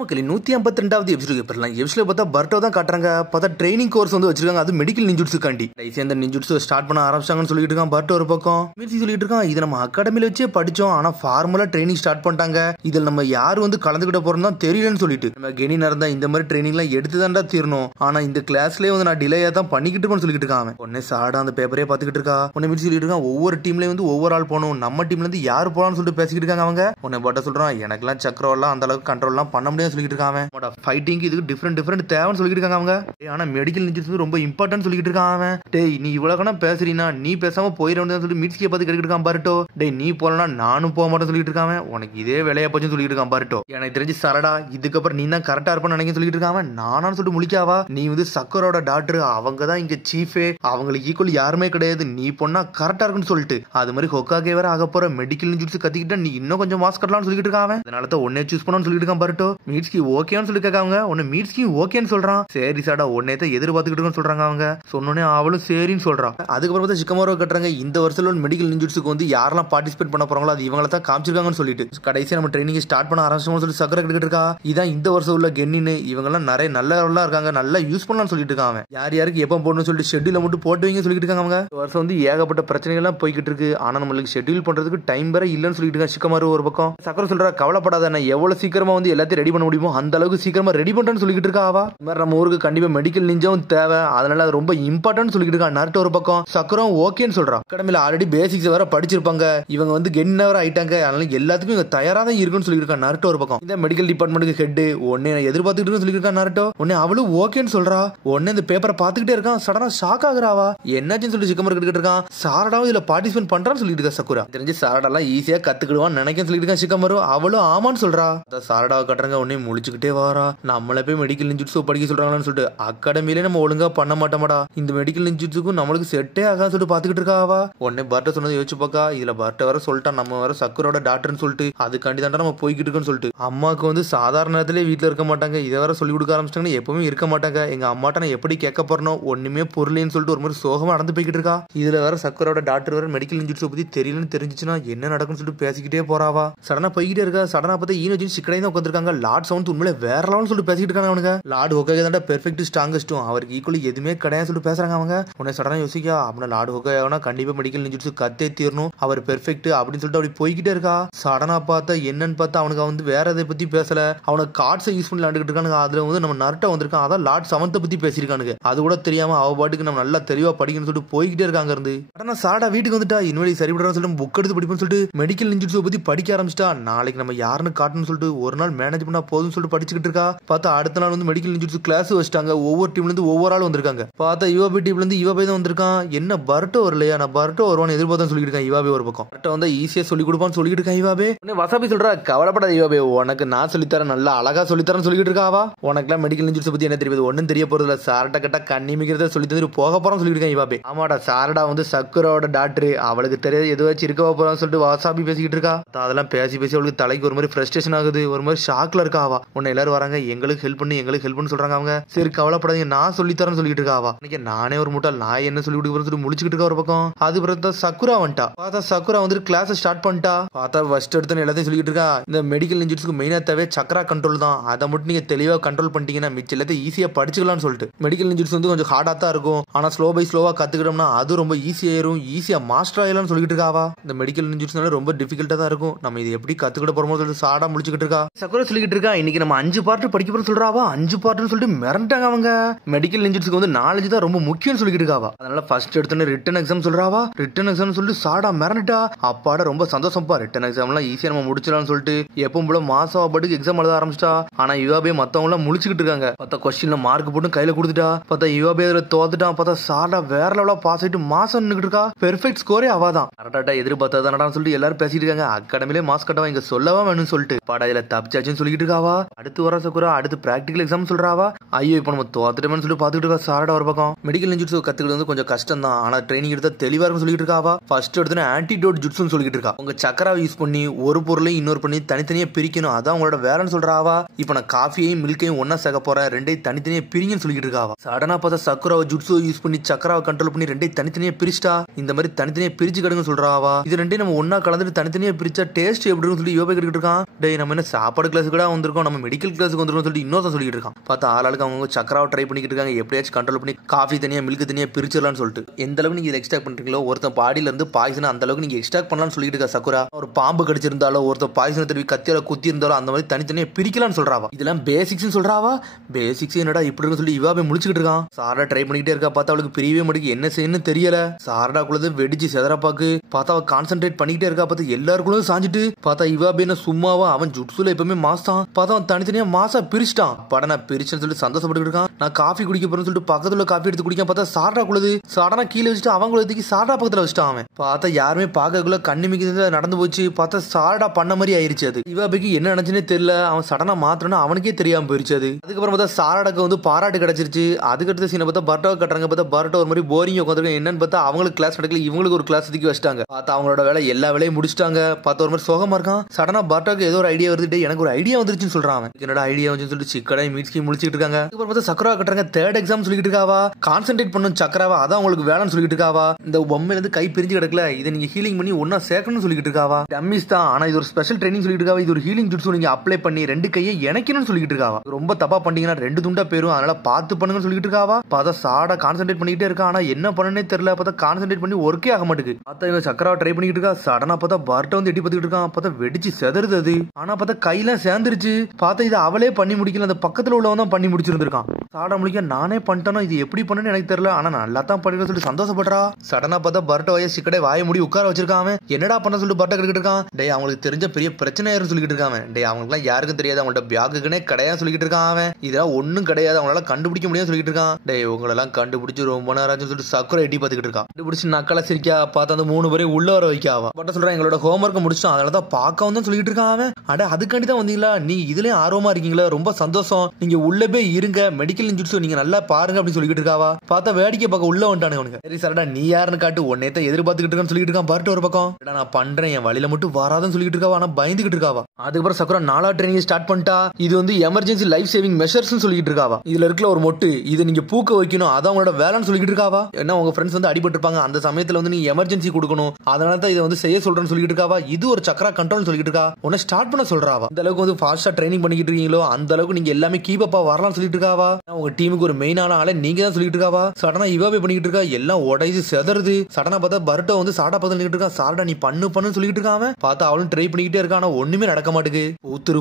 மக்களே 152வது எபிசோட் பெறலாம். எபிசோட் பார்த்தா பர்ட்டோ தான் காட்டுறாங்க. பார்த்தா ட்ரைனிங் கோர்ஸ் வந்து வச்சிருக்காங்க. அது மெடிக்கல் நிஞ்சுட்ஸுக்காண்டி. டைசி அந்த நிஞ்சுட்ஸு ஸ்டார்ட் பண்ண ஆரம்பிச்சாங்கன்னு சொல்லிட்டு இருக்கான் பர்ட்டோ ஒரு பக்கம். மீர்ச்சி சொல்லிட்டு இருக்கான், இதை நம்ம அகாடமில வச்சே படிச்சோம். ஆனா ஃபார்முலா ட்ரைனிங் ஸ்டார்ட் பண்ணிட்டாங்க. இதில் நம்ம யார் வந்து கலந்துக்கிட்ட போறோம் தான் தெரியலன்னு சொல்லிட்டு நம்ம கெனி நடந்தா இந்த மாதிரி ட்ரைனிங்லாம் எடுத்து தான்டா தீரணும். ஆனா இந்த கிளாஸ்லேயே வந்து நான் டிலேயா தான் பண்ணிக்கிட்டு இருக்கோம்னு சொல்லிட்டு இருக்கான். உடனே சாடா அந்த பேப்பரே பார்த்துக்கிட்டு இருக்கா. உடனே மீர்ச்சி சொல்லிட்டு இருக்கான், ஒவ்வொரு டீம்லயும் வந்து ஒவ்வொரு ஆள் போகணும். நம்ம டீம்ல இருந்து யார் போலான்னு சொல்லிட்டு பேசிக்கிட்டு இருக்காங்க அவங்க. உடனே பர்ட்டோ சொல்றான், எனக்கெல்லாம் சக்கரவெல்லாம் அந்த அளவுக்கு கண்ட்ரோல்லாம் பண்ண முடியாது சொல்லிட்டு இருக்காங்க. ஃபைட்டிங் இதுக்கு டிஃபரெண்ட் தேவைன்னு சொல்லிட்டு இருக்காங்க அவங்க. ஆனா மெடிக்கல் நிஞ்சுட்ஸு ரொம்ப இம்பார்ட்டன்ட் சொல்லிட்டு இருக்கான் அவன். டேய் நீ இவ்வளவு பேசுறீனா நீ பேசாம போயிடணும் சொல்லி மீட்ஸ்கிய பார்த்து கேட்டுட்டு இருக்கான் பர்ட்டோ. டேய் நீ போலனா நானும் போக மாட்டேன்னு சொல்லிட்டு இருக்கான். உனக்கு இதே வேலையா போச்சுன்னு சொல்லிட்டு இருக்கான் பர்ட்டோ. எனக்கு தெரிஞ்சு சரடா இதுக்கப்புறம் நீ தான் கரெக்டா இருப்பான்னு நினைக்க சொல்லிட்டு இருக்கான். நானான்னு சொல்லிட்டு முழிக்காவா, நீ வந்து சக்கரோட டாக்டர், அவங்க தான் இங்க சீஃபே, அவங்களுக்கு ஈக்குவல் யாருமே கிடையாது, நீ பொண்ணா கரெக்டா இருக்குன்னு சொல்லிட்டு அது மாதிரி ஹொக்காகே வேற ஆக போற மெடிக்கல் நிஞ்சுட்ஸு கத்திக்கிட்டா நீ இன்னும் கொஞ்சம் மாஸ்க் கட்டலாம்னு சொல்லிட்டு இருக்கான். அதனால தான் உன்னை சூஸ் பண்ணணும்னு சொல்லிட்டு இருக்கான் பர்ட்டோ. மீட்ஸ்கி ஓகேன்னு சொல்லி கேட்காங்க. உன்னை மீட்ஸ்கி ஓகேன்னு சொல்றான். சரி சாடா உன்னே தான் எதிர்பார்த்துக்கிட்டு சொல்றாங்க அவங்க. சொன்னோடனே அவளும் சரின்னு சொல்றான். அதுக்கப்புறம் பார்த்தா சிக்கமாரோ கட்டுறாங்க. இந்த வருஷம் மெடிக்கல் நிஞ்சுட்ஸுக்கு வந்து யாரெல்லாம் பார்ட்டிசிபேட் பண்ண போறாங்களோ அது இவங்கள தான் காமிச்சிருக்காங்கன்னு சொல்லிட்டு கடைசியா நம்ம ட்ரைனிங் ஸ்டார்ட் பண்ண ஆரம்பிச்சோம்னு சொல்லி சக்கரை கிட்ட இருக்கா. இதான் இந்த வருஷம் உள்ள கென்னின்னு இவங்கெல்லாம் நிறைய நல்லவர்களா இருக்காங்க, நல்லா யூஸ் பண்ணலாம்னு சொல்லிட்டு இருக்காங்க. யார் யாருக்கு எப்போ போடணும்னு சொல்லிட்டு ஷெட்யூல மட்டும் போட்டு வைங்க சொல்லிட்டு இருக்காங்க அவங்க. இந்த வருஷம் வந்து ஏகப்பட்ட பிரச்சனைகள் எல்லாம் போய்கிட்டு இருக்கு. ஆனா நம்மளுக்கு ஷெட்யூல் பண்றதுக்கு டைம் வேற இல்லன்னு சொல்லிட்டு இருக்காங்க சிக்கமாரு ஒரு பக்கம். சக்கரை சொல்றா, கவலைப்படாத, நான் எவ்வளவு சீக்கிரமா வந்து எல்லாத்தையும் ரெடி பண்ண முடியுமோ அந்த அளவுக்கு சீக்கிரமா ரெடி பண்றேன்னு சொல்லிட்டு இருக்கா. இந்த மாதிரி நம்ம ஊருக்கு கண்டிப்பா மெடிக்கல் நிஞ்சாவும் தேவை, அதனால அது ரொம்ப இம்பார்ட்டன்ட் சொல்லிட்டு இருக்கா. நருட்டோ ஒரு பக்கம். சக்கரம் ஓகேன்னு சொல்றான். அகாடமில ஆல்ரெடி பேசிக்ஸ் வேற படிச்சிருப்பாங்க, இவங்க வந்து கென்னர் ஆயிட்டாங்க, அதனால எல்லாத்துக்கும் இவங்க தயாரா தான் இருக்குன்னு சொல்லிட்டு இருக்கா நருட்டோ ஒரு பக்கம். இந்த மெடிக்கல் டிபார்ட்மெண்ட்டுக்கு ஹெட் உடனே எதிர்பார்த்துட்டு இருக்குன்னு சொல்லிட்டு இருக்கா நருட்டோ. உடனே அவளும் ஓகேன்னு சொல்றா. உடனே இந்த பேப்பரை பார்த்துக்கிட்டே இருக்கான். சடனா ஷாக் ஆகுறாவா, என்னாச்சுன்னு சொல்லி சிக்கமர் கிட்ட இருக்கான். சாரடாவும் இதுல பார்ட்டிசிபேட் பண்றான்னு சொல்லிட்டு இருக்கா சக்குரா. தெரிஞ்சு சாரடாலாம் ஈஸியா கத்துக்கிடுவான்னு நினைக்க சொல்லிட்டு இருக்கா சிக்கமரும். அவளும் ஆமான்னு சொல்றா. சாரடாவை கட்டுறாங்க. உடனே முழிச்சுக்கிட்டே வாரா. நம்மள போய் மெடிக்கல் நிஞ்சுட்ஸு படிக்க சொல்றாங்கன்னு சொல்லிட்டு அகாடமியிலே நம்ம ஒழுங்கா பண்ண மாட்டோமாடா, இந்த மெடிக்கல் நிஞ்சுட்ஸுக்கும் நம்மளுக்கு செட்டே ஆகான்னு சொல்லிட்டு பாத்துக்கிட்டு இருக்காவா. உடனே பர்ட்டோ சொன்னதை யோசிச்சு பாக்கா. இதுல பர்ட்டோ வர சொல்லிட்டான் நம்ம வர சக்கரோட டாக்டர்னு சொல்லிட்டு அதுக்காண்டி தாண்டா நம்ம போய்கிட்டு இருக்கோம்னு சொல்லிட்டு. அம்மாவுக்கு வந்து சாதாரண நேரத்திலே வீட்டுல இருக்க மாட்டாங்க, இதை வர சொல்லி கொடுக்க ஆரம்பிச்சிட்டாங்கன்னா எப்பவுமே இருக்க மாட்டாங்க. எங்க அம்மாட்ட நான் எப்படி கேட்க போறனோ ஒண்ணுமே பொருளைன்னு சொல்லிட்டு ஒரு மாதிரி சோகமா நடந்து போய்கிட்டு இருக்கா. இதுல வர சக்கரோட டாக்டர் வர மெடிக்கல் நிஞ்சுட்ஸை பத்தி தெரியலன்னு தெரிஞ்சுச்சுன்னா என்ன நடக்கும்னு சொல்லிட்டு பேசிக்கிட்டே போறாவா. சடனா போய்கிட்டே இருக்கா. சடனா பார்த்தா ஈனோஜின் சிக்கடை தான் உட்காந்துருக்காங்க. லார்ட் சவுண்ட் உண்மையில வேற லெவல்னு சொல்லிட்டு பேசிக்கிட்டு இருக்காங்க அவனுங்க. லார்ட் ஹொக்காகே தாண்டா பெர்ஃபெக்ட் ஸ்ட்ராங்கஸ்டும், அவருக்கு ஈக்குவலி எதுவுமே கிடையாது சொல்லிட்டு பேசுறாங்க அவங்க. உடனே சடனா யோசிக்கா, அப்படின்னா லார்ட் ஹொக்காகனா கண்டிப்பா மெடிக்கல் நிஞ்சுட்ஸு கத்தே தீரணும், அவர் பெர்ஃபெக்ட் அப்படின்னு சொல்லிட்டு அப்படி போய்கிட்டே இருக்கா. சடனா பார்த்தா என்னன்னு பார்த்தா அவனுக்கு வந்து வேற எதை பத்தி பேசல, அவனுக்கு கார்ட்ஸை யூஸ் பண்ணி விளையாண்டுட்டு இருக்கானுங்க. அதுல வந்து நம்ம நருட்டோ வந்திருக்கான், அதான் லார்ட் செவன்த்தை பத்தி பேசியிருக்கானுங்க. அது கூட தெரியாம அவ பாட்டுக்கு நம்ம நல்லா தெளிவா படிக்கணும்னு சொல்லிட்டு போய்கிட்டே இருக்காங்க இருந்து. ஆனா சாடா வீட்டுக்கு வந்துட்டா. இனிமேல் சரிபடுறான்னு சொல்லிட்டு புக் எடுத்து படிப்போம்னு சொல்லிட்டு மெடிக்கல் நிஞ்சுட்ஸை பத்தி படிக்க ஆரம்பிச்சிட்டா. நாளைக்கு நம்ம யாருன்னு காட்டணும்னு சொல்லிட்டு ஒரு நாள் மேனேஜ் பண்ணா போதும்னு சொல்லிட்டு படிச்சுக்கிட்டு இருக்கா. பார்த்தா அடுத்த நாள் வந்து மெடிக்கல் நிஞ்சுட்ஸு கிளாஸ் வச்சிட்டாங்க. ஒவ்வொரு டீம்ல இருந்து ஒவ்வொரு ஆள் வந்திருக்காங்க. பார்த்தா யுவாபி டீம்ல இருந்து யுவாபி தான் வந்திருக்கான். என்ன பர்ட்டோ வரலையா, நான் பர்ட்டோ வருவான்னு எதிர்பார்த்தா சொல்லிட்டு இருக்கேன். யுவாபி ஒரு பக்கம். பர்ட்டோ வந்து ஈஸியா சொல்லி கொடுப்பான்னு சொல்லிட்டு இருக்கேன். யுவாபி வசாபி சொல்றா, கவலைப்படாத யுவாபி, உனக்கு நான் சொல்லித்தரேன், நல்லா அழகா சொல்லித்தரேன்னு சொல்லிட்டு இருக்காவா. உனக்குலாம் மெடிக்கல் நிஞ்சுட்ஸை பத்தி என்ன தெரியாது, ஒன்னும் தெரிய போறது இல்ல, சாரட்டா கிட்ட கண்ணிமிக்கிறத சொல்லி தந்துட்டு போக போறோம்னு சொல்லிட்டு இருக்கேன். யுவாபி ஆமாடா, சாரடா வந்து சக்கரோட டாக்டர், அவளுக்கு தெரியாது எது வச்சு இருக்க போறான்னு சொல்லிட்டு வசாபி பேசிக்கிட்டு இருக்கா. அதெல்லாம் பேசி பேசி அவளுக்கு தலைக்கு ஒரு மாதிரி ஃப்ரஸ்ட்ரேஷன் ஆகுது, ஒரு மாதிரி ஷாக்ல இருக்காவா. உன்னை எல்லாரும் வராங்க, எங்களுக்கு ஹெல்ப் பண்ணி எங்களுக்கு ஹெல்ப் பண்ணி சொல்றாங்க அவங்க. சரி கவலைப்படாதீங்க, நான் சொல்லித்தரேன்னு சொல்லிட்டு இருக்காவா. இன்னைக்கு நானே ஒரு முட்டாள், நான் என்ன சொல்லி கொடுக்குறேன்னு சொல்லி முடிச்சுக்கிட்டு இருக்கா ஒரு பக்கம். அது பிறகு சக்குரா வந்துட்டா. பார்த்தா சக்குரா வந்து கிளாஸ் ஸ்டார்ட் பண்ணிட்டா. பார்த்தா ஃபர்ஸ்ட் எடுத்து எல்லாத்தையும் சொல்லிட்டு இருக்கா. இந்த மெடிக்கல் நிஞ்சுட்ஸுக்கு மெயினா தேவை சக்கரா கண்ட்ரோல் தான், அதை மட்டும் நீங்க தெளிவா கண்ட்ரோல் பண்ணிட்டீங்கன்னா மிச்சம் எல்லாத்தையும் ஈஸியா படிச்சுக்கலாம்னு சொல்லிட்டு. மெடிக்கல் நிஞ்சுட்ஸ் வந்து கொஞ்சம் ஹார்டா தான் இருக்கும், ஆனா ஸ்லோ பை ஸ்லோவா கத்துக்கிட்டோம்னா அது ரொம்ப ஈஸியாயிரும், ஈஸியா மாஸ்டர் ஆயிடலாம்னு சொல்லிட்டு இருக்காவா. இந்த மெடிக்கல் நிஞ்சுட்ஸ்னால ரொம்ப டிஃபிகல்ட்டா தான் இருக்கும், நம்ம இது எப்படி கத்துக்கிட்ட போறோமோ சொல்லிட்டு சாடா முடிச்சுக்கிட்டு இருக்கா. சக்குரா சொல்லிட்டு இருக்கா, இன்னைக்கு நம்ம 5 பார்ட் படிக்க போறோம் சொல்றாவா. 5 பார்ட்னு சொல்லிட்டு மிரண்டாங்க அவங்க. மெடிக்கல் நிஞ்சுட்ஸ்க்கு வந்து நாலேஜ் தான் ரொம்ப முக்கியம்னு சொல்லிட்டு இருக்காவா. அதனால ஃபர்ஸ்ட் எடுத்தோன்னே ரிட்டன் எக்ஸாம் சொல்றாவா. ரிட்டன் எக்ஸாம் சொல்லிட்டு சாடா மிரண்டா. அப்பாட ரொம்ப சந்தோஷம்ப்பா, ரிட்டன் எக்ஸாம்லாம் ஈஸியா நம்ம முடிச்சிடலாம்னு சொல்லிட்டு எப்பவும் போல மாசம் பாட்டுக்கு எக்ஸாம் எழுத ஆரம்பிச்சிட்டா. ஆனா யுவாபே மத்தவங்க எல்லாம் முழிச்சுக்கிட்டு இருக்காங்க. பார்த்தா கொஸ்டின்ல மார்க் போட்டு கையில கொடுத்துட்டா. பார்த்தா யுவாபே அதுல தோத்துட்டான். பார்த்தா சாடா வேற லெவலா பாஸ் ஆயிட்டு மாசம் நின்னுட்டு இருக்கா. பெர்ஃபெக்ட் ஸ்கோரே அவாதான். கரெக்டா எதிர்பார்த்ததானடான்னு சொல்லிட்டு எல்லாரும் பேசிட்டு இருக்காங்க. அகாடமிலே மாஸ் கட்டவா இங்க சொல்லவா வேணும்னு சொல்லிட்டு பாடா இதுல தப்பிச்சாச்சுன்னு சொல்லிட்டு இருக்காவா. அடுத்து வர சக்குரா அடுத்து பிராக்டிகல் எக்ஸாம் சொல்றாவா. ஐயோ இப்ப நம்ம தோத்துட்டோம்னு சொல்லி பாத்துக்கிட்டு இருக்கா. சாரடா ஒரு பக்கம். மெடிக்கல் நிஞ்சுட்ஸு கத்துக்கிறது வந்து கொஞ்சம் கஷ்டம் தான், ஆனா ட்ரைனிங் எடுத்தா தெளிவா இருக்குன்னு சொல்லிட்டு இருக்காவா. ஃபர்ஸ்ட் எடுத்து ஆன்டிடோட் ஜுட்ஸ்னு சொல்லிட்டு இருக்கா. உங்க சக்கராவை யூஸ் பண்ணி ஒரு பொருளையும் இன்னொரு பண்ணி தனித்தனியா பிரிக்கணும், அதான் உங்களோட வேலைன்னு சொல்றாவா. இப்ப நான் காஃபியையும் மில்கையும் ஒன்னா சேர்க்க போறேன், ரெண்டையும் தனித்தனியா பிரிங்கன்னு சொல்லிட்டு இருக்காவா. சடனா பார்த்தா சக்குராவை ஜுட்ஸு யூஸ் பண்ணி சக்கராவை கண்ட்ரோல் பண்ணி ரெண்டையும் தனித்தனியா பிரிச்சிட்டா. இந்த மாதிரி தனித்தனியா பிரிச்சு கடுங்க சொல்றாவா. இது ரெண்டையும் நம்ம ஒன்னா கலந்துட்டு தனித்தனியா பிரிச்சா டேஸ்ட் எப்படி இருக்குன்னு சொல்லி யோகா கேட்டுட்டு இருக்கான். டேய் நம்ம என்ன சாப்பாடு கிளாஸ் கூட வந்துருக்கோம் வந்திருக்கோம், நம்ம மெடிக்கல் கிளாஸுக்கு வந்திருக்கோம் சொல்லிட்டு இன்னொருத்தன் சொல்லிட்டு இருக்கான். பார்த்தா ஆளுக்கு அவங்க சக்கராவை ட்ரை பண்ணிக்கிட்டு இருக்காங்க, எப்படியாச்சும் கண்ட்ரோல் பண்ணி காஃபி தனியா மில்க் தனியா பிரிச்சிடலாம்னு சொல்லிட்டு. எந்த அளவுக்கு நீங்க எக்ஸ்ட்ராக்ட் பண்றீங்களோ ஒருத்தன் பாடியில இருந்து பாய்சன் அந்த அளவுக்கு நீங்க எக்ஸ்ட்ராக்ட் பண்ணலாம்னு சொல்லிட்டு இருக்கா சக்குரா. ஒரு பாம்பு கடிச்சிருந்தாலோ ஒருத்தர் பாய்சனை திருப்பி கத்தியால குத்தி இருந்தாலோ அந்த மாதிரி தனித்தனியா பிரிக்கலாம்னு சொல்றாவா. இதெல்லாம் பேசிக்ஸ் சொல்றாவா. பேசிக்ஸ் என்னடா இப்படி இருக்குன்னு சொல்லி இவா போய் முடிச்சுக்கிட்டு இருக்கான். சாரடா ட்ரை பண்ணிக்கிட்டே இருக்கா. பார்த்தா அவளுக்கு பிரியவே மாட்டேங்குது, என்ன செய்யணும்னு தெரியல. சாரடாக்குள்ளது வெடிச்சு செதறப்பாக்கு. பார்த்தா அவ கான்சென்ட்ரேட் பண்ணிக்கிட்டே இருக்கா. பார்த்து எல்லாருக்குள்ள சாஞ்சிட்டு பார்த்தா இவா என்ன சும்மாவா, அவன் ஜுட்சுல எப்பவுமே மாசான். பார்த்தா அவன் தனித்தனியா மாசா பிரிச்சிட்டான். பட நான் பிரிச்சுன்னு சொல்லி சந்தோஷப்பட்டு இருக்கான். நான் காஃபி குடிக்க போறேன்னு சொல்லிட்டு பக்கத்துல காஃபி எடுத்து குடிக்க பார்த்தா சாரடாக்குள்ளது சடனா கீழே வச்சுட்டு அவங்கள தூக்கி சாரடா பக்கத்துல வச்சுட்டான். அவன் பார்த்தா யாருமே பார்க்கக்குள்ள கண்ணு மிக்க நடந்து போச்சு. பார்த்தா சாரடா பண்ண மாதிரி ஆயிருச்சு. அது இவாபைக்கு என்ன நினைச்சுன்னே தெரியல. அவன் சடனா மாத்திரனா அவனுக்கே தெரியாம போயிருச்சு. அது அதுக்கப்புறம் பார்த்தா சாரடாக்கு வந்து பாராட்டு கிடைச்சிருச்சு. அதுக்கடுத்த சீனை பார்த்தா பர்ட்டோ கட்டுறாங்க. பார்த்தா பர்ட்டோ ஒரு மாதிரி போரிங் உட்காந்துருக்காங்க. என்னன்னு பார்த்தா அவங்களுக்கு கிளாஸ் நடக்கல, இவங்களுக்கு ஒரு கிளாஸ் தூக்கி வச்சிட்டாங்க. பார்த்தா அவங்களோட வேலை எல்லா வேலையும் முடிச்சிட்டாங்க. பார்த்தா ஒரு மாதிரி சோகமா இருக்கான். சடனா பர்ட்டோக்கு ஏதோ ஒரு ஐடியா வருது. எனக்கு ஒரு ஐடியா வந்துருச்சுன்னு சொல்றான். என்னோட ஐடியா வந்து சொல்லிட்டு சிக்கடை மீட்ஸ்கி முடிச்சிட்டு இருக்காங்க. அதுக்கப்புறம் பார்த்தா சக்கரா கட்டுறாங்க. தேர்ட் எக்ஸாம் சொல்லிட்டு இருக்காவா, கான்சென்ட்ரேட் பண்ணும் சக்கராவா, அதான் உங்களுக்கு வேலைன்னு சொல்லிட்டு இருக்காவா. இந்த பொம்மையில இருந்து கை பிரிஞ்சு கிடக்கல, இதை நீங்க ஹீலிங் பண்ணி ஒன்னா சேர்க்கணும்னு சொல்லிட்டு இருக்காவா. டம்மிஸ் தான், ஆனா இது ஒரு ஸ்பெஷல் ட்ரைனிங் சொல்லிட்டு இருக்காவா. இது ஒரு ஹீலிங் ஜுட்ஸு, நீங்க அப்ளை பண்ணி ரெண்டு கையை இணைக்கணும்னு சொல்லிட்டு இருக்காவா. ரொம்ப தப்பா பண்ணீங்கன்னா ரெண்டு துண்டா பேரும், அதனால பார்த்து பண்ணுங்கன்னு சொல்லிட்டு இருக்காவா. பார்த்தா சாடா கான்சென்ட்ரேட் பண்ணிட்டே இருக்கா. ஆனா என்ன பண்ணனே தெரியல. பார்த்தா கான்சென்ட்ரேட் பண்ணி ஒர்க்கே ஆக மாட்டேங்குது. பார்த்தா இவன் சக்கராவை ட்ரை பண்ணிட்டு இருக்கா. சடனா பார்த்தா பர்ட்டை வந்து எட்டி பார்த்துட்டு இருக்கான். பார்த்தா வெடிச்சு செதறுது அது. ஆனா பார்த்தா கையெல்லாம் சேர்ந்துருச்சு. பார்த்தா இதை அவளே பண்ணி முடிக்கல, அந்த பக்கத்துல உள்ளவன் தான் பண்ணி முடிச்சிருந்திருக்கான். சாடா முடிக்க நானே பண்ணிட்டேனோ, இது எப்படி பண்ணு எனக்கு தெரியல, ஆனா நல்லா தான் பண்ணிட்டு சொல்லி சந்தோஷப்படுறா. சடனா பார்த்தா பர்ட்டை வய சிக்கடை வாய முடி உட்கார வச்சிருக்கான். என்னடா பண்ண சொல்லிட்டு பர்ட்டை கிட்ட இருக்கான். டே அவங்களுக்கு தெரிஞ்ச பெரிய பிரச்சனை சொல்லிட்டு இருக்கான். டே அவங்களுக்கு யாருக்கும் தெரியாது, அவங்கள்ட்ட பியாக்குனே கிடையாது சொல்லிட்டு இருக்கான். அவன் இதெல்லாம் ஒன்னும் கிடையாது, அவங்களால கண்டுபிடிக்க முடியாது சொல்லிட்டு இருக்கான். டே உங்களெல்லாம் கண்டுபிடிச்சு ரொம்ப நேரம் சொல்லிட்டு சக்கரை எட்டி பார்த்துக்கிட்டு இருக்கான். கண்டுபிடிச்சு நக்கலா சிரிக்கா. பார்த்தா அந்த 3 பேரை உள்ள வர வைக்காவா. பட்ட சொல்றான் எங்களோட ஹோம்ஒர்க் முடிச்சோம், அதனாலதான் பார்க்க வந்து சொல்லிட்டு இருக்கான். அவன் அட அதுக்காண்டி தான் வந்தீங்களா, நீங்க இதுலயும் ஆர்வமா இருக்கீங்களா, ரொம்ப சந்தோஷம், நீங்க உள்ள போய் இருங்க, மெடிக்கல் இன்ஜூட்ஸ் நீங்க நல்லா பாருங்க அப்படின்னு சொல்லிட்டு இருக்காவா. பார்த்தா வேடிக்கை பார்க்க உள்ள வந்துட்டானே அவனுக்கு. சரி சரடா நீ யாருன்னு காட்டு, உன்னையத்தை எதிர்பார்த்துக்கிட்டு இருக்கான்னு சொல்லிட்டு இருக்கான். பார்த்து ஒரு பக்கம் நான் பண்றேன், என் வழியில மட்டும் வராதுன்னு சொல்லிட்டு இருக்காவா. ஆனா பயந்துகிட்டு இருக்காவா. அதுக்கப்புறம் சக்கரம் 4 ட்ரைனிங் ஸ்டார்ட் பண்ணிட்டா. இது வந்து எமர்ஜென்சி லைஃப் சேவிங் மெஷர்ஸ் சொல்லிட்டு இருக்காவா. இதுல இருக்கிற ஒரு மொட்டு, இதை நீங்க பூக்க வைக்கணும், அதான் உங்களோட வேலைன்னு சொல்லிட்டு இருக்காவா. ஏன்னா உங்க ஃப்ரெண்ட்ஸ் வந்து அடிபட்டு இருப்பாங்க, அந்த சமயத்துல வந்து நீங்க எமர்ஜென்சி கொடுக்கணும், அதனால தான் இதை வந்து செய்ய சொல்றேன்னு சொல்லிட்டு இருக்காவா. இது ஒரு சக்கரா கண்ட்ரோல் சொல்லிட்டு இருக்கா. உன்னை ஸ்டார்ட் பண்ண சொல்றாவா. இந்த அளவுக்கு வந்து ஃபாஸ்டா ட்ரைனிங் பண்ணிக்கிட்டு இருக்கீங்களோ அந்த அளவுக்கு நீங்க எல்லாமே கீப் அப்பா வரலாம் சொல்லிட்டு இருக்காவா. உங்க டீமுக்கு ஒரு மெயினான ஆளை நீங்க தான் சொல்லிட்டு இருக்காவா. சடனா இவாவே பண்ணிக்கிட்டு இருக்கா. எல்லாம் உடைச்சு செதறுது. சடனா பார்த்தா பர்ட்டோ வந்து சாடா பார்த்து இருக்கா. சாரடா நீ பண்ணு சொல்லிட்டு இருக்கான். பார்த்தா அவளும் ட்ரை பண்ணிக்கிட்டே இருக்கான். ஆனா ஒண்ணுமே நடக்க மாட்டுக்கு.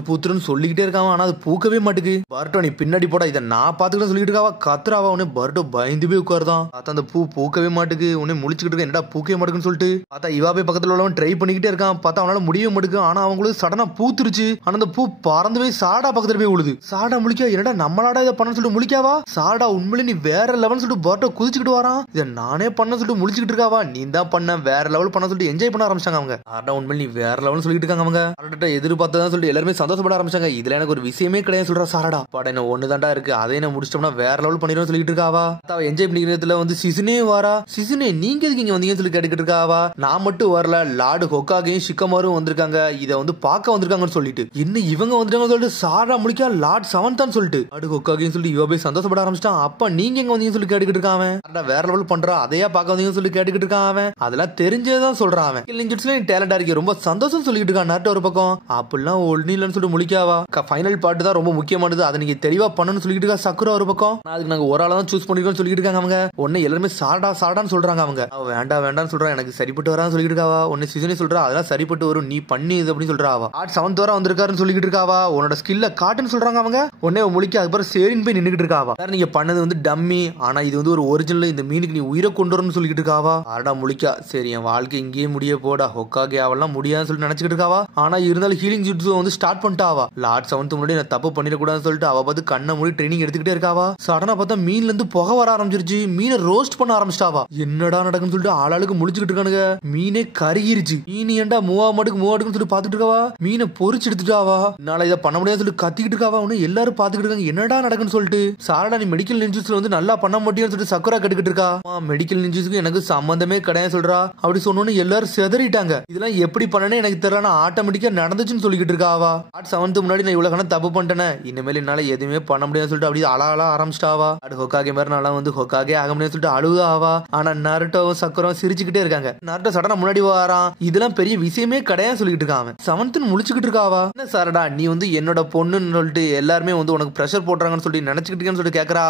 பூத்துருன்னு சொல்லிக்கிட்டே இருக்கான். ஆனா அது பூக்கவே மாட்டுக்கு. பர்ட்டோ நீ பின்னாடி போடா, இதை நான் பாத்துக்கிட்டு சொல்லிட்டு இருக்காவா. கத்துறாவா. உடனே பர்ட்டோ பயந்து போய் உட்காருதான். பார்த்தா அந்த பூ பூக்கவே மாட்டுக்கு. உடனே முழிச்சுக்கிட்டு இருக்க, என்னடா பூக்கவே மாட்டுக்குன்னு சொல்லிட்டு பார்த்தா இவாவே பக்கத்துல உள்ளவன் ட்ரை பண்ணிக்கிட்டே இருக்கான். பார்த்தா அவனால முடியவே மாட்டுக்கு. ஆனா அவங்களுக்கு சடனா பூத்துருச்சு. ஆனா அந்த பூ பறந்து போய் சாடா பக்கத்துல போய் உழுது. சாடா முழிக்க, என்னடா நம்மளாடா இதை பண்ண சொல்லிட்டு முழிக்காவா. சாடா உண்மையிலே நீ வேற லெவல் சொல்லிட்டு பர்ட்டோ குதிச்சுக்கிட்டு வரான். இதை நானே பண்ண சொல்லிட்டு முழிச்சுக்கிட்டு இருக்காவா. நீ தான் பண்ண, வேற லெவல் பண்ண சொல்லிட்டு என்ஜாய் பண்ண ஆரம்பிச்சாங்க அவங்க. சாடா உண்மையிலே நீ வேற லெவல் சொல்லிட்டு இருக்காங்க அவங்க. சாரடா எதிர்பார்த்ததான் சொல்லிட்டு எல்லாருமே சந்தோஷப்பட ஆரம்பிச்சாங்க. இதுல எனக்கு ஒரு விஷயமே கிடையாது சொல்றா சாரடா. பாட என்ன ஒண்ணுதான்டா இருக்கு, அதை என்ன முடிச்சிட்டோம்னா வேற லெவல் பண்ணிடுவோம் சொல்லிட்டு இருக்காவா. அவ என்ஜாய் பண்ணிக்கிறதுல வந்து சிசுனே வாரா. சிசுனே நீங்க எதுக்கு இங்க வந்தீங்கன்னு சொல்லி கேட்டுக்கிட்டு இருக்காவா. நான் மட்டும் வரல, லார்டு ஹொக்காகையும் ஷிக்கமாரும் வந்திருக்காங்க, இதை வந்து பார்க்க வந்திருக்காங்கன்னு சொல்லிட்டு. இன்னும் இவங்க வந்துட்டாங்க சொல்லிட்டு சாரா முடிக்கா லார்ட் 7 தான் சொல்லிட்டு லார்டு ஹொக்காகையும் சொல்லி இவ போய் சந்தோஷப்பட ஆரம்பிச்சிட்டான். அப்ப நீங்க எங்க வந்தீங்கன்னு சொல்லி கேட்டுக்கிட்டு இருக்கான். வேற லெவல் பண்றா, அதையா பார்க்க வந்தீங்கன்னு சொல்லி கேட்டுக்கிட்டு இருக்கான். அவன் அதெல்லாம் தெரிஞ்சதான் சொல்றான். அவன் டேலண்டா இருக்கு, ரொம்ப சந்தோஷம் சொல்லிட்டு இருக்கான். நாட்டு ஒரு பக்கம் அப்படிலாம் ஒண்ணு இல்லைன்னு சொல்லிட்டு முழிக்காவா. ஃபைனல் பார்ட் தான் ரொம்ப முக்கியமானது, அதை நீங்க தெளிவா பண்ணணும்னு சொல்லிட்டு இருக்கா சக்குரா ஒரு பக்கம். அதுக்கு நாங்க ஒரு ஆளா தான் சூஸ் பண்ணிருக்கோம்னு சொல்லிட்டு இருக்காங்க அவங்க. ஒன்னு எல்லாருமே சாடான்னு சொல்றாங்க அவங்க. வேண்டாம்னு சொல்றான், எனக்கு சரிப்பட்டு வரான்னு சொல்லிட்டு இருக்காவா. ஒன்னு சீசனே சொல்றா அதெல்லாம் சரிப்பட்டு வரும், நீ பண்ணி இது அப்படின்னு சொல்றாவா. ஆர்ட் 7th வர வந்திருக்காருன்னு சொல்லிட்டு இருக்காவா. உன்னோட ஸ்கில்ல காட்டுன்னு சொல்றாங்க அவங்க. உடனே முழிக்க அதுக்கப்புறம் சரின்னு போய் நின்னுட்டு இருக்காவா. நீங்க பண்ணது வந்து டம்மி, ஆனா இது வந்து ஒரு ஒரிஜினல், இந்த மீனுக்கு நீ உயிரை கொண்டு வரணும்னு சொல்லிட்டு இருக்காவா. ஆடா முழிக்கா, சரி என் வாழ்க்கை இங்கேயே முடிய போடா, ஹொக்காகே அவெல்லாம் முடியாதுன்னு சொல்லி நினைச்சிட்டு இருக்காவா. ஆனா இருந்தாலும் ஹீலிங் ஜுட்ஸு வந்து ஸ்டார்ட் பண்ணிட்டாவா. லார்ட் 7th முன்னாடி நான் தப்பு பண்ணிடக்கூடாதுன்னு சொல்லிட்டு அவ பார்த்து கண்ணை மூடி ட்ரைனிங் எடுத்துக்கிட்டே இருக்காவா. சடனா பார்த்தா மீன்ல இருந்து புகை வர ஆரம்பிச்சிருச்சு. மீனை ரோஸ்ட் பண்ண ஆரம்பிச்சிட்டாவா. என்னடா நடக்குன்னு சொல்லிட்டு ஆளாளுக்கு முழிச்சுக்கிட்டு இருக்கானுங்க. மீனே கருகிருச்சு. மீன் ஏண்டா மூவாடுக்குன்னு சொல்லி பாத்துட்டு இருக்காவா. மீனை பொறிச்சு எடுத்துட்டாவா. என்னால இதை பண்ண முடியாது சொல்லி கத்திக்கிட்டு இருக்காவா. ஒன்னு எல்லாரும் பாத்துக்கிட்டு இருக்காங்க, என்னடா நடக்குன்னு சொல்லிட்டு. சாரடா நீ மெடிக்கல் நிஞ்சுஸ்ல வந்து நல்லா பண்ண மாட்டேன்னு சொல்லிட்டு சக்குரா கட்டுக்கிட்டு இருக்கா. மெடிக்கல் நிஞ்சுஸ்க்கு எனக்கு சம்பந்தமே கிடையாது சொல்றா. அப்படி சொன்னோன்னு எல்லாரும் செதறிட்டாங்க. இதெல்லாம் எப்படி பண்ணனே எனக்கு தெரியல, ஆட்டோமேட்டிக்கா நடந்துச்சுன்னு சொல்லிக்கிட்டு இருக்காவா. ஆர்ட் 7th முன்னாடி நான் இவ்வளவு கணக்கு தப்பு பண்ணிட்டேன், இனிமேல் என்னால எதுவுமே பண்ண முடியாதுன்னு சொல்லிட்டு அப்படி அழ ஆரம்பிச்சிட்டாவா. அது ஹொக்காகே மாதிரி நல்லா வந்து ஹொக்காகே ஆக முடியாதுன்னு சொல்லிட்டு அழுதாவா. ஆனா நருட்டோவும் சக்கரம் சிரிச்சுக்கிட்டே இருக்காங்க. நருட்டோ சடனா முன்னாடி வரான். இதெல்லாம் பெரிய விஷயமே கிடையாது சொல்லிட்டு இருக்கான். 7th முழிச்சுக்கிட்டு இருக்காவா. என்ன சாரடா நீ வந்து வந்து என்னோட பொண்ணுன்னு சொல்லிட்டு எல்லாருமே வந்து உனக்கு பிரஷர் போடுறாங்கன்னு சொல்லி நினைச்சுக்கிட்டேன்னு சொல்லிட்டு கேட்கறா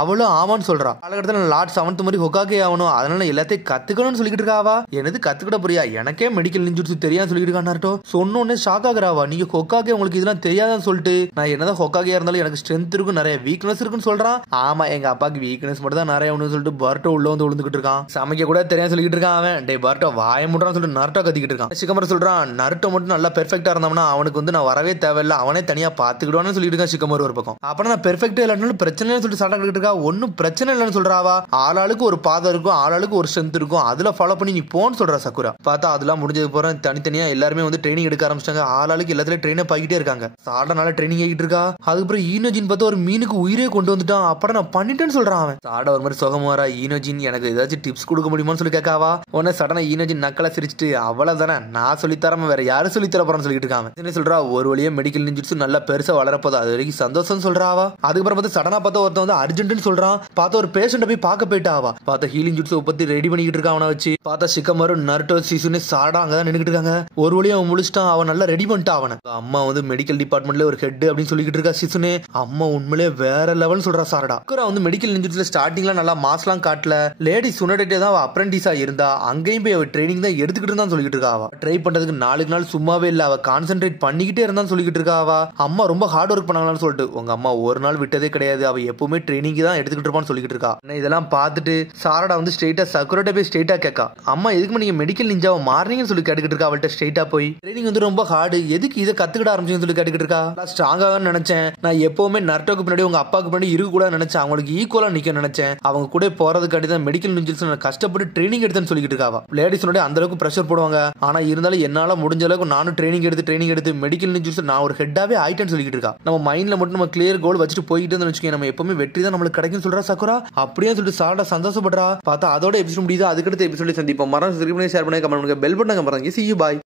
அவளும் ஆமான்னு சொல்றா. காலகட்டத்தில் லார்ட் 7th மாதிரி ஹொகாகே ஆகணும், அதனால எல்லாத்தையும் கத்துக்கணும்னு சொல்லிட்டு இருக்காவா. என்னது கத்துக்கிட்ட புரியா, எனக்கே மெடிக்கல் நிஞ்சுட்சு தெரியாதுன்னு சொல்லிட்டு இருக்கா நாருட்டோ. சொன்னோன்னே ஷாக் ஆகுறாவா. நீங்க ஹொகாகே உங்களுக்கு இதெல்லாம் தெரியாதான்னு சொல்லிட்டு, நான் என்னதான் ஹொகாகே இருந்தாலும் எனக்கு ஸ்ட்ரென்த் இருக்கும், நிறைய வீக்னஸ் இருக்குன்னு சொல்றான். ஆமா, எங்க அப்பாக்கு வீக்னஸ் மட்டும் தான் நிறைய ஒண்ணு சொல்லிட்டு பர்ட்டோ உள்ள வந்து விழுந்துகிட்டு இருக்கான். சமைக்க கூட தெரியாது சொல்லிட்டு இருக்கான் அவன். டே பர்ட்டோ வாய முடுறான்னு சொல்லிட்டு நருட்டோ கத்திக்கிட்டு இருக்கான். சிக்கமர் சொல்றான், நருட்டோ மட்டும் நல்லா பெர்ஃபெக்ட்டா இருந்தான்னா அவனுக்கு வந்து நான் வரவே தேவையில்லை, அவனே தனியா பாத்துக்கிடுவான்னு சொல்லிட்டு இருக்கான் சிக்கமர் ஒரு பக்கம். அப்புறம் நான் பெர்ஃபெக்ட்டா இல்லைன்னு பிரச்சனை சொல்லிட்டு சண்டை கட்டிட்டு இருக்கா. ஒன்னும் பிரச்சனை இல்லைன்னு சொல்றாவா. ஆளாளுக்கு ஒரு பாதை இருக்கும், ஆளாளுக்கு ஒரு ஸ்ட்ரென்த் இருக்கும், அதுல ஃபாலோ பண்ணி நீ போன்னு சொல்ற சக்குரா. பார்த்தா அதெல்லாம் முடிஞ்சது போறேன் தனித்தனியா எல்லாருமே வந்து ட்ரைனிங் எடுக்க ஆரம்பிச்சிட்டாங்க. ஆளாளுக்கு எல்லாத்துலயும் ட்ரெயின் ஆகிட்டே இருக்காங்க. சாடனால ட்ரைனிங் ஆகிட்டு இருக்கா. அதுக்கப்புறம் ஈனோஜின் பார்த்தா ஒரு மீனுக்கு உயிரே கொண்டு வந்துட்டான். அப்புறம் நான் பண்ணிட்டேன்னு சொல்றான் அவன். சாட ஒரு மாதிரி சுகமா வரா. ஈனோஜின் எனக்கு ஏதாச்சும் டிப்ஸ் கொடுக்க முடியுமான்னு சொல்லி கேட்காவா. உடனே சடனா ஈனோஜின் நக்கலை சிரிச்சுட்டு அவ்வளவுதானே நான் சொல்லித்தராம வேற யாரும் சொல்லித்தர போறான்னு சொல்லிட்டு இருக்காங்க. என்ன சொல்றா, ஒரு வழியா மெடிக்கல் நிஞ்சுட்சு நல்லா பெருசா வளரப்போது, அது வரைக்கும் சந்தோஷம் சொல்றாவா. அதுக்கப்புறம் பார்த்து சடனா பார்த்தா ஒருத்தன் வந்து அர்ஜென்ட்னு சொல்றான். பார்த்தா ஒரு பேஷண்ட போய் பார்க்க போயிட்டாவா. பார்த்தா ஹீலிங் ஜுட்ஸை பத்தி ரெடி பண்ணிக்கிட்டு இருக்கான் அவனை வச்சு. பார்த்தா சிக்கமரு நருட்டோ சிசுன்னு சாடா அங்கதான் நின்னுக்கிட்டு இருக்காங்க. ஒரு வழியா அவன் முடிச்சிட்டான். அவன் நல்லா ரெடி பண்ணிட்டான் அவனை. அம்மா வந்து மெடிக்கல் டிபார்ட்மெண்ட்ல ஒரு ஹெட் அப்படின்னு சொல்லிக்கிட்டு இருக்கா சிசுனே. அம்மா உண்மையிலே வேற லெவல் சொல்றா சாரடா. வந்து மெடிக்கல் நிஞ்சுட்ஸ்ல ஸ்டார்டிங்ல நல்லா மாஸ்லாம் காட்டல. லேடி சுனடேட்டே தான் அவ அப்ரெண்டிஸா இருந்தா. அங்கேயும் போய் அவ ட்ரைனிங் தான் எடுத்துக்கிட்டு இருந்தான்னு சொல்லிட்டு இருக்கா. அவ ட்ரை பண்றதுக்கு நாளுக்கு நாள் சும்மாவே இல்ல, அவ கான்சென்ட்ரேட் பண்ணிக்கிட்டே இருந்தான்னு சொல்லிட்டு இருக்கா. அவ அம்மா ரொம்ப ஹார்ட் ஒர்க் பண்ணாங்கன்னு சொல்லிட்டு. உங்க அம்மா ஒரு நாள் விட்டதே கிடையாது, அவ எப்பவுமே ட்ரைனிங் தான் எடுத்துக்கிட்டு இருப்பான்னு சொல்லிட்டு இருக்கா. இதெல்லாம் பார்த்துட்டு சாரடா வந்து ஸ்ட்ரெயிட்டா சக்குரட்ட போய் ஸ்ட்ரெயிட்டா கேட்கா. அம்மா எதுக்கு நீங்க மெடிக்கல் நிஞ்சாவை மாறீங்கன்னு சொல்லி கேட்டுக்கிட்டு இருக்கா. அவள்கிட்ட ஸ்ட்ரெயிட்டா போய் ட்ரைனிங் வந்து ரொம்ப ஹார்டு, எதுக்கு இதை கத்துக்கிட ஆரம்பிச்சுன்னு சொல்லி கேட்டுக்கிட்டு இருக்கா. ஸ்ட்ராங்காக நினைச்சேன், நான் எப்பவுமே நர்ட்டோக்கு பின்னாடி உங்க அப்பாவுக்கு பின்னாடி இருக்க கூட நினைச்சேன், அவங்களுக்கு ஈக்குவலா நிக்க நினைச்சேன், அவங்க கூட போறதுக்காண்டி தான் மெடிக்கல் நிஞ்சில்ஸ் கஷ்டப்பட்டு ட்ரைனிங் எடுத்தேன்னு சொல்லிட்டு இருக்காவா. லேடிஸோட அந்த அளவுக்கு பிரஷர் போடுவாங்க, ஆனா இருந்தாலும் என்னால முடிஞ்ச அளவுக்கு நானும் ட்ரைனிங் எடுத்து மெடிக்கல் நிஞ்சில்ஸ் நான் ஒரு ஹெட்டாவே ஆயிட்டேன்னு சொல்லிட்டு இருக்கா. நம்ம மைண்ட்ல மட்டும் நம்ம கிளியர் கோல் வச்சுட்டு போயிட்டு இருந்தோம்னு நம்ம எப்பவுமே வெற்றி தான் நம்மளுக்கு கிடைக்கும் சொல்றா சக்குரா. அப்படியே சொல்லிட்டு சாரடா சந்தோஷப்படுறா. பார்த்தா அதோட எபிசோட் முடியுது. அதுக்கடுத்த எபிசோட சந்திப்போம். மறக்காம ஷேர் பண்ணுங்க, கமெண்ட் பண்ணுங்க, பெல் பட்டனை மறக்காம. See you, bye.